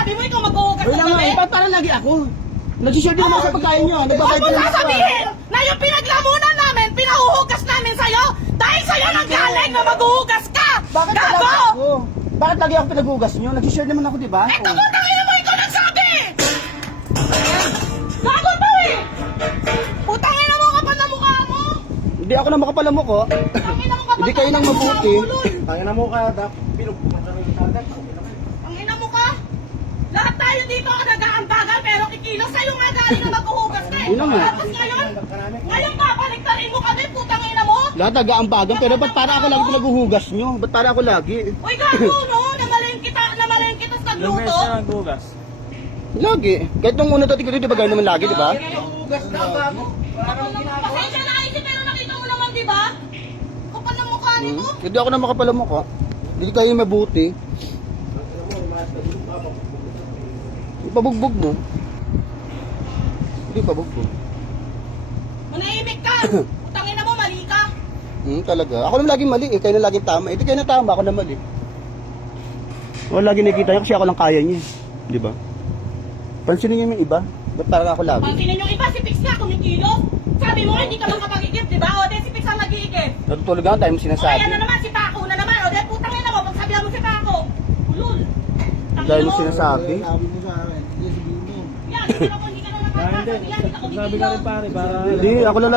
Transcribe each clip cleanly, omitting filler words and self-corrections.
sinasabi mo, ikaw maghuhugas Wala ng nga, gabi? ba't parang lagi ako? Nag-share din naman sa pagkain nyo. Huwag Nagbabayad mo din naman ako. sasabihin na yung pinaglamunan namin, pinahuhugas namin sa'yo dahil sa'yo nang galing na maghuhugas ka! Bakit lagi Gago! ako? Bakit lagi ako pinaghugas nyo? Nag-share naman ako, di ba? Eto mo, tangina mo, ikaw nagsabi! Gago to eh! Putangina mo, kapal na mukha mo! Hindi ako na makapalamo ko. Tangina mo, kapal Hindi kayo nang mabuti. Tangina mo ka, pinugpukan ka rin sa agad. Tangina mo ka! Lahat tayo dito ang nag-aambagan pero kikilos sa'yo nga galing na maghuhugas ka eh! Yun na nga. Tapos ngayon papaligtarin mo kami, putangina mo! Lahat nag-aambagan, pero ba't para ako lagi pinaghuhugas nyo? Ba't para ako lagi? Uy, gago, no? Namalayin kita sa Ilang beses nagluto. na nagbugas? Lagi. Kahit nung una dati ko dito, di ba gano'n naman lagi, di ba? Hugas na, bago. Pasensya na kasi pero nakita mo naman, di ba? Kapal ng mukha nito. Hindi ako na makapalamo ko. Hindi kayo mabuti. Ipabugbog mo. Hindi pabugbog. Manahimik ka! Putangina mo, mali ka! Talaga. Ako naman laging mali eh. Kayo na laging tama. Hindi kayo na tama, ako na mali. Wala lagi nakikita niya kasi ako lang kaya niya. Di ba? Pansinin niyo yung iba. Ba't parang ako lagi? Pansinin yung iba, si Pix nga kumikilos. Sabi mo, hindi ka makapag-igip, di ba? O, de, si Pix ang nag-iigip. Natutulog ako tayo mo O, sinasabi. ayan na naman, si Paco na naman. O, de, putangina mo, pagsabihan mo si Paco. Ulul. Dahil mo sinasabi. Sabi mo sa akin, hindi sabihin mo. Yan, hindi ka na nakakasabi yan, hindi ka Sabi ka kumikilos. rin pare, para... Hindi, ako lang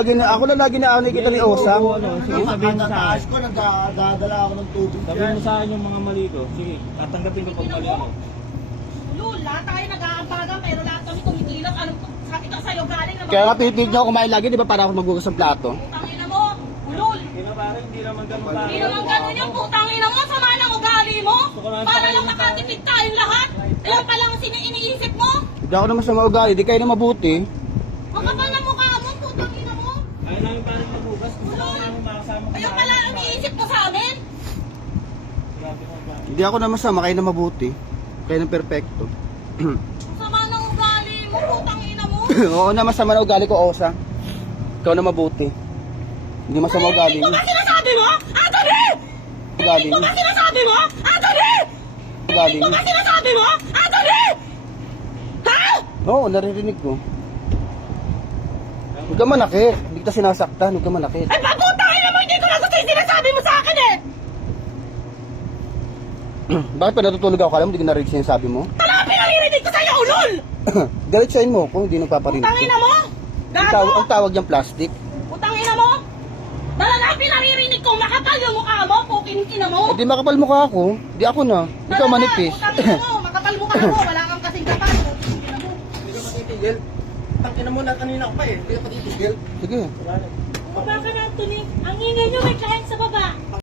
lagi na nakikita ni Osam. Sige, sabihin mo sa akin. ko, nagdadala ako ng tubig. Sabihin mo sa akin yung mga mali ko. Sige, tatanggapin ko pag mali ako. Ulul, lahat tayo nag-aampagan, pero lahat kami kumikilos. Anong sabi ka sa'yo galing na Kaya nga pinipilit niyo ako kumain lagi, di ba? Para ako maghugas ng plato. Putangina mo, ulul. Hindi na pare, hindi naman ganun pare. Hindi naman ganun yung putangina mo, sama ng ugali mo. Para lang makatipid tayong lahat. Yan pa lang ang iniisip mo. Hindi ako naman sa maugali, di kayo na mabuti. Ang kapal na mukha mo, putangina mo. Ayaw namin pare magbugas. Gusto ko namin makasama ka. Kaya pala ang iniisip mo sa amin. Grabe ka ba? Hindi ako na masama, kayo na mabuti. Kayo na perfecto. Ang sama ng ugali mo, putangina mo. Oo na, masama na ugali ko, Osa. Ikaw na mabuti. Hindi masama ugali Ito mo. ba sinasabi mo? Anthony! Ugali Ito mo. ba sinasabi mo? Anthony! Ugali Ito mo. ba sinasabi mo? Anthony! Ha? Oo, naririnig ko. Huwag ka manakit. Hindi kita sinasaktan. Huwag ka manakit. Ay, paputangina mo, hindi ko na gusto yung sinasabi mo sa akin eh. Bakit pa natutulog ako? Alam mo, hindi ko narinig sinasabi mo. Talaga pinaririnig ko sa'yo, ulol! Diretsahin mo kung hindi nagpaparinig ko. Putangina mo! Ang Gago! ang tawag niyang plastic. Putangina mo! Talaga pinaririnig ko, makapal yung mukha mo, pukin-ina mo! Eh di makapal mukha ako. Di ako na. Ikaw Talaga, manipis. Putangina mo, makapal mukha mo, wala kang kasing kapal, pukin-ina mo! Hindi ka patitigil. Tangina mo na kanina ko pa eh. Hindi ka patitigil. Sige. Baba ka na, Anthony. Ang ingay nyo, may client sa baba.